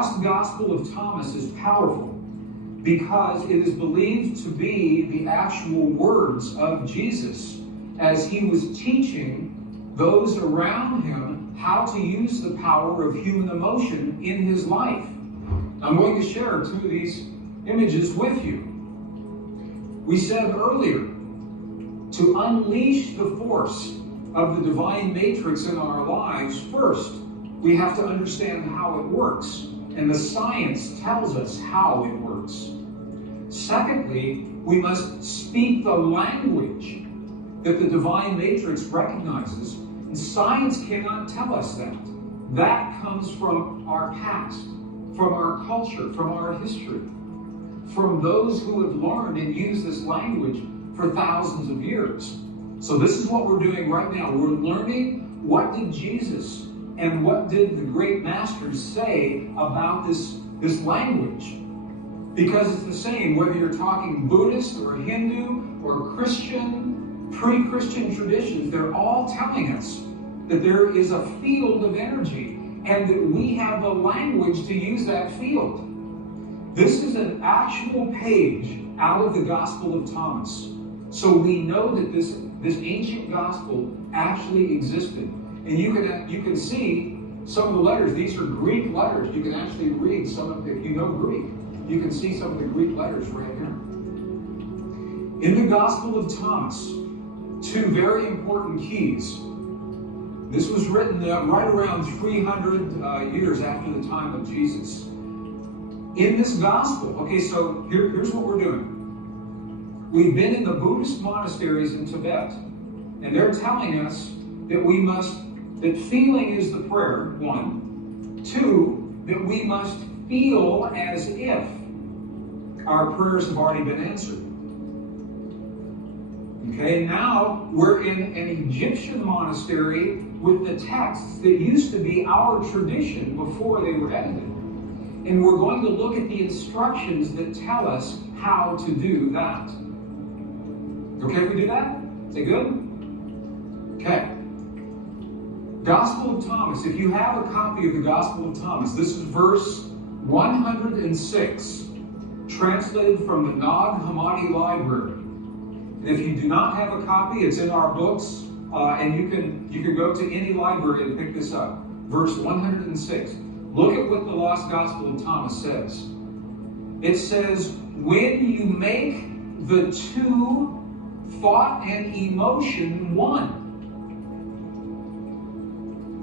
lost Gospel of Thomas is powerful because it is believed to be the actual words of Jesus as he was teaching those around him how to use the power of human emotion in his life. I'm going to share two of these images with you. We said earlier, to unleash the force of the divine matrix in our lives, first, we have to understand how it works, and the science tells us how it works. Secondly, we must speak the language that the divine matrix recognizes, and science cannot tell us that. That comes from our past, from our culture, from our history, from those who have learned and used this language for thousands of years. So this is what we're doing right now. We're learning what did Jesus and what did the great masters say about this language. Because it's the same whether you're talking Buddhist or Hindu or Christian, pre-Christian traditions, they're all telling us that there is a field of energy and that we have the language to use that field. This is an actual page out of the Gospel of Thomas. So we know that this ancient gospel actually existed. And you can see some of the letters. These are Greek letters. You can actually read some of, if you know Greek, you can see some of the Greek letters right here. In the Gospel of Thomas, two very important keys. This was written right around 300 years after the time of Jesus. In this gospel, okay, so here's what we're doing. We've been in the Buddhist monasteries in Tibet, and they're telling us that feeling is the prayer, one. Two, that we must feel as if our prayers have already been answered. Okay, now we're in an Egyptian monastery with the texts that used to be our tradition before they were edited. And we're going to look at the instructions that tell us how to do that. Okay, if we do that? Is it good? Okay. Gospel of Thomas. If you have a copy of the Gospel of Thomas, this is verse 106, translated from the Nag Hammadi Library. And if you do not have a copy, it's in our books, and you can go to any library and pick this up. Verse 106. Look at what the Lost Gospel of Thomas says. It says, when you make the two, thought and emotion, one.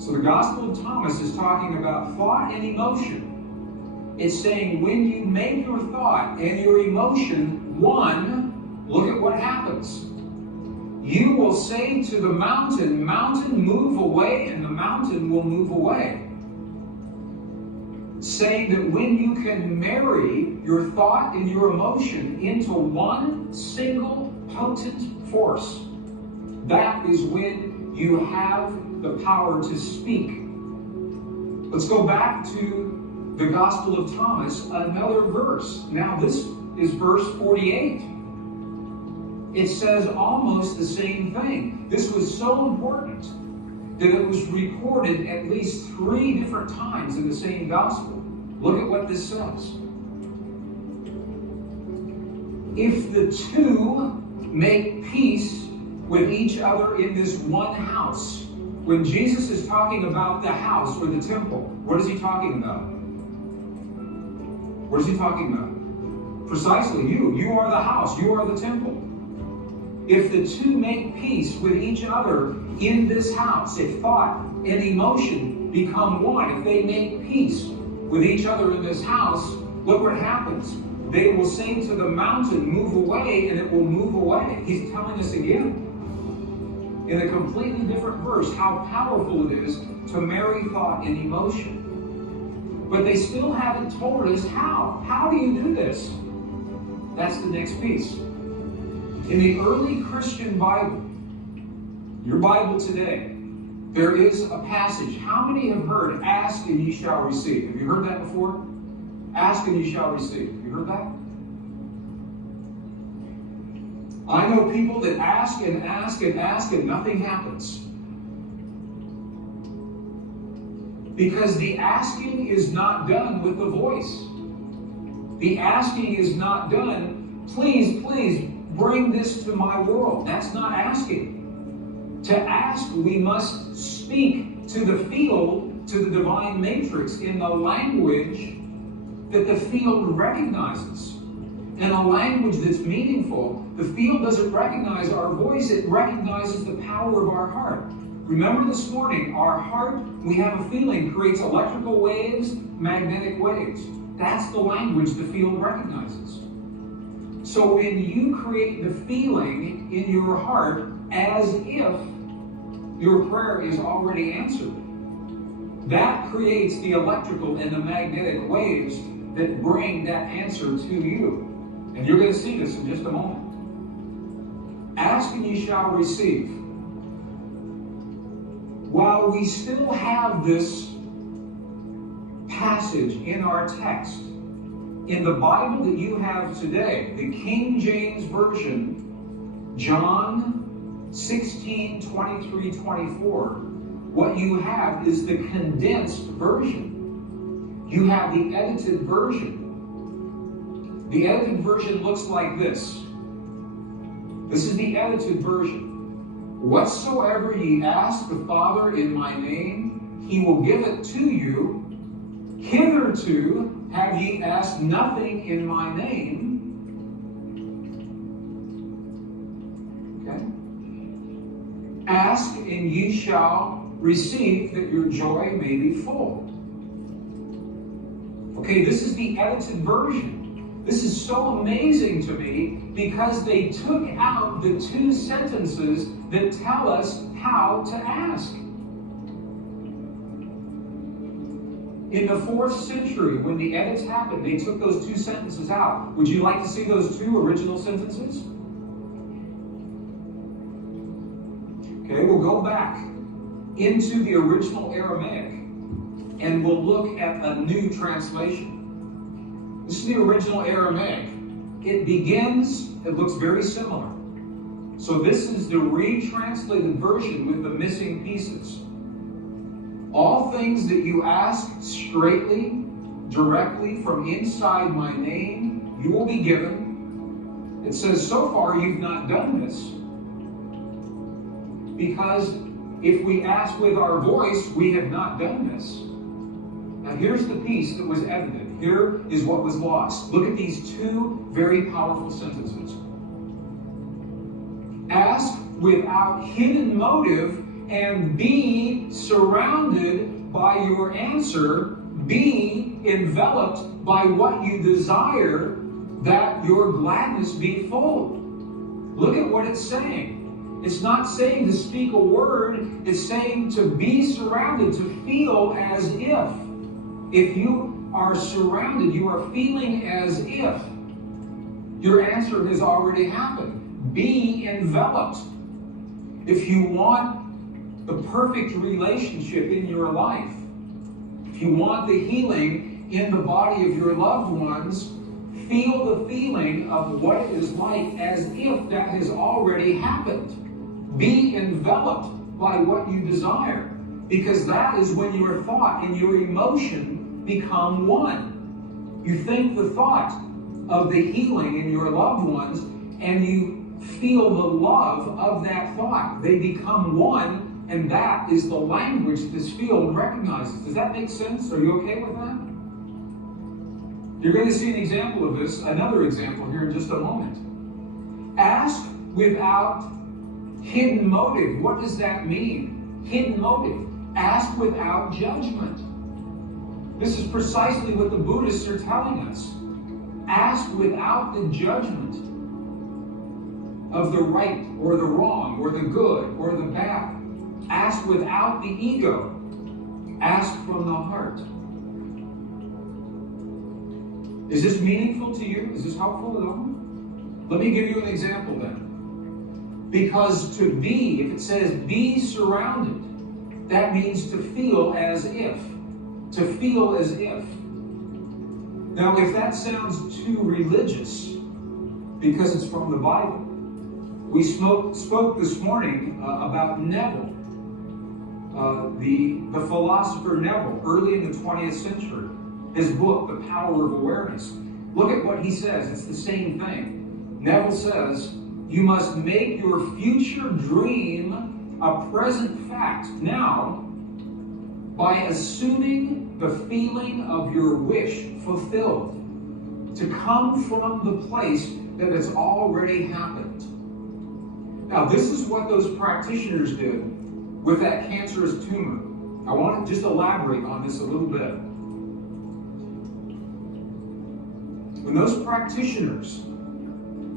So the Gospel of Thomas is talking about thought and emotion. It's saying when you make your thought and your emotion one, look at what happens. You will say to the mountain, mountain, move away, and the mountain will move away. Saying that when you can marry your thought and your emotion into one single potent force, that is when you have the power to speak. Let's go back to the Gospel of Thomas, another verse. Now this is verse 48. It says almost the same thing. This was so important that it was recorded at least 3 different times in the same gospel. Look at what this says. If the two make peace with each other in this one house. When Jesus is talking about the house or the temple, what is he talking about? What is he talking about? Precisely you. You are the house. You are the temple. If the two make peace with each other in this house, if thought and emotion become one, if they make peace with each other in this house, look what happens. They will say to the mountain, move away, and it will move away. He's telling us again, in a completely different verse, how powerful it is to marry thought and emotion. But they still haven't told us how. How do you do this? That's the next piece. In the early Christian Bible, your Bible today, there is a passage. How many have heard, ask and ye shall receive? Have you heard that before? Ask and ye shall receive. Have you heard that? I know people that ask and ask and ask and nothing happens. Because the asking is not done with the voice. The asking is not done, please, please, bring this to my world. That's not asking. To ask, we must speak to the field, to the divine matrix, in the language that the field recognizes. In a language that's meaningful. The field doesn't recognize our voice, it recognizes the power of our heart. Remember this morning, our heart, we have a feeling, creates electrical waves, magnetic waves. That's the language the field recognizes. So when you create the feeling in your heart as if your prayer is already answered, that creates the electrical and the magnetic waves that bring that answer to you. And you're going to see this in just a moment. Ask and ye shall receive. While we still have this passage in our text, in the Bible that you have today, the King James Version, John 16, 23, 24, what you have is the condensed version. You have the edited version. The edited version looks like this. This is the edited version. Whatsoever ye ask the Father in my name, he will give it to you. Hitherto have ye asked nothing in my name. Okay? Ask and ye shall receive, that your joy may be full. Okay, this is the edited version. This is so amazing to me because they took out the two sentences that tell us how to ask. In the 4th century, when the edits happened, they took those two sentences out. Would you like to see those two original sentences? Okay, we'll go back into the original Aramaic and we'll look at a new translation. This is the original Aramaic. It begins, it looks very similar. So this is the retranslated version with the missing pieces. All things that you ask straightly, directly from inside my name, you will be given. It says, so far you've not done this. Because if we ask with our voice, we have not done this. Now here's the piece that was edited. Here is what was lost. Look at these two very powerful sentences. Ask without hidden motive and be surrounded by your answer. Be enveloped by what you desire, that your gladness be full. Look at what it's saying. It's not saying to speak a word. It's saying to be surrounded, to feel as if. If you are surrounded, you are feeling as if your answer has already happened. Be enveloped. If you want the perfect relationship in your life, if you want the healing in the body of your loved ones, feel the feeling of what it is like as if that has already happened. Be enveloped by what you desire, because that is when your thought and your emotion become one. You think the thought of the healing in your loved ones and you feel the love of that thought. They become one, and that is the language this field recognizes. Does that make sense? Are you okay with that? You're going to see an example of this, another example here in just a moment. Ask without hidden motive. What does that mean? Hidden motive. Ask without judgment. This is precisely what the Buddhists are telling us. Ask without the judgment of the right or the wrong or the good or the bad. Ask without the ego. Ask from the heart. Is this meaningful to you? Is this helpful at all? Let me give you an example then. Because to be, if it says be surrounded, that means to feel as if. To feel as if. Now, if that sounds too religious, because it's from the Bible, we spoke this morning about Neville. the philosopher Neville, early in the 20th century, his book, The Power of Awareness. Look at what he says. It's the same thing. Neville says, you must make your future dream a present fact now by assuming the feeling of your wish fulfilled to come from the place that has already happened. Now, this is what those practitioners did with that cancerous tumor. I want to just elaborate on this a little bit. When those practitioners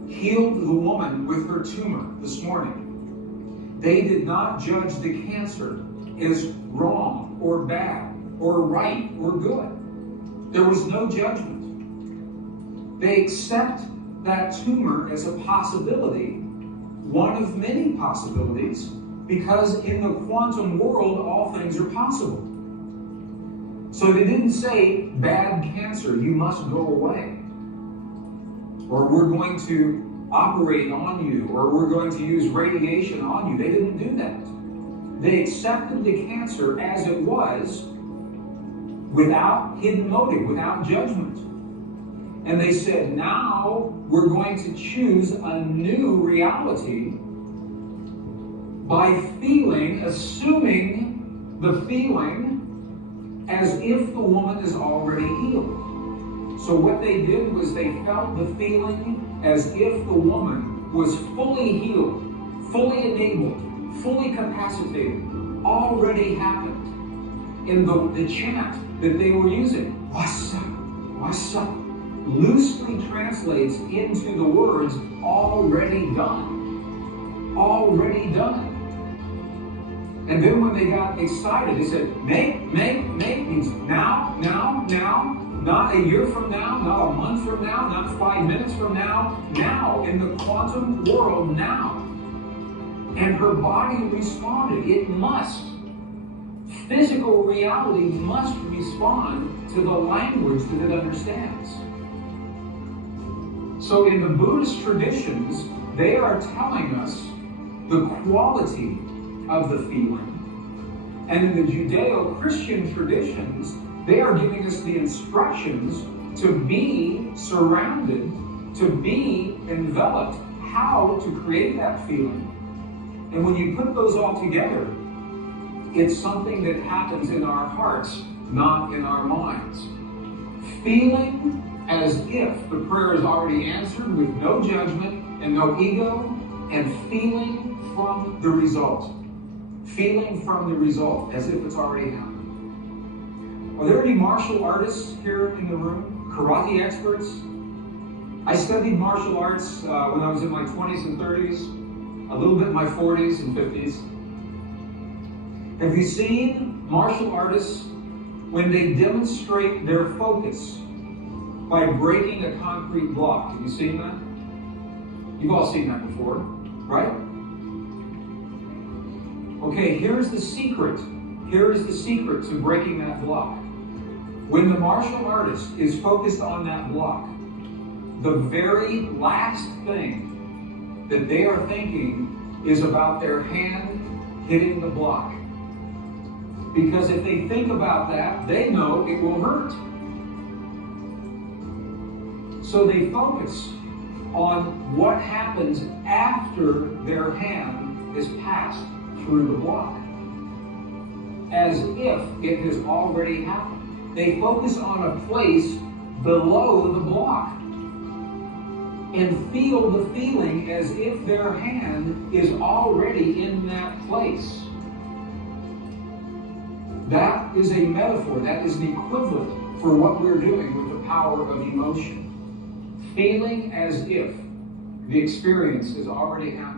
healed the woman with her tumor this morning, they did not judge the cancer as wrong or bad or right or good. There was no judgment. They accept that tumor as a possibility, one of many possibilities, because in the quantum world, all things are possible. So they didn't say, bad cancer, you must go away. Or we're going to operate on you, or we're going to use radiation on you. They didn't do that. They accepted the cancer as it was, without hidden motive, without judgment. And they said, now we're going to choose a new reality by feeling, assuming the feeling as if the woman is already healed. So what they did was they felt the feeling as if the woman was fully healed, fully enabled, fully capacitated, already happened. In the chant that they were using, wasa, wasa, loosely translates into the words, already done. Already done. And then when they got excited, they said, make means now, now, now. Not a year from now, not a month from now, not 5 minutes from now. Now, in the quantum world, now. And her body responded. It must. Physical reality must respond to the language that it understands. So in the Buddhist traditions, they are telling us the quality of the feeling. And in the Judeo-Christian traditions, they are giving us the instructions to be surrounded, to be enveloped, how to create that feeling. And when you put those all together, it's something that happens in our hearts, not in our minds. Feeling as if the prayer is already answered with no judgment and no ego, and feeling from the result. Feeling from the result as if it's already happened. Are there any martial artists here in the room? Karate experts? I studied martial arts when I was in my 20s and 30s, a little bit in my 40s and 50s. Have you seen martial artists when they demonstrate their focus by breaking a concrete block? Have you seen that? You've all seen that before, right? Okay, here's the secret. Here is the secret to breaking that block. When the martial artist is focused on that block, the very last thing that they are thinking is about their hand hitting the block. Because if they think about that, they know it will hurt. So they focus on what happens after their hand is passed through the block, as if it has already happened. They focus on a place below the block and feel the feeling as if their hand is already in that place. That is a metaphor. That is an equivalent for what we're doing with the power of emotion. Feeling as if the experience has already happened.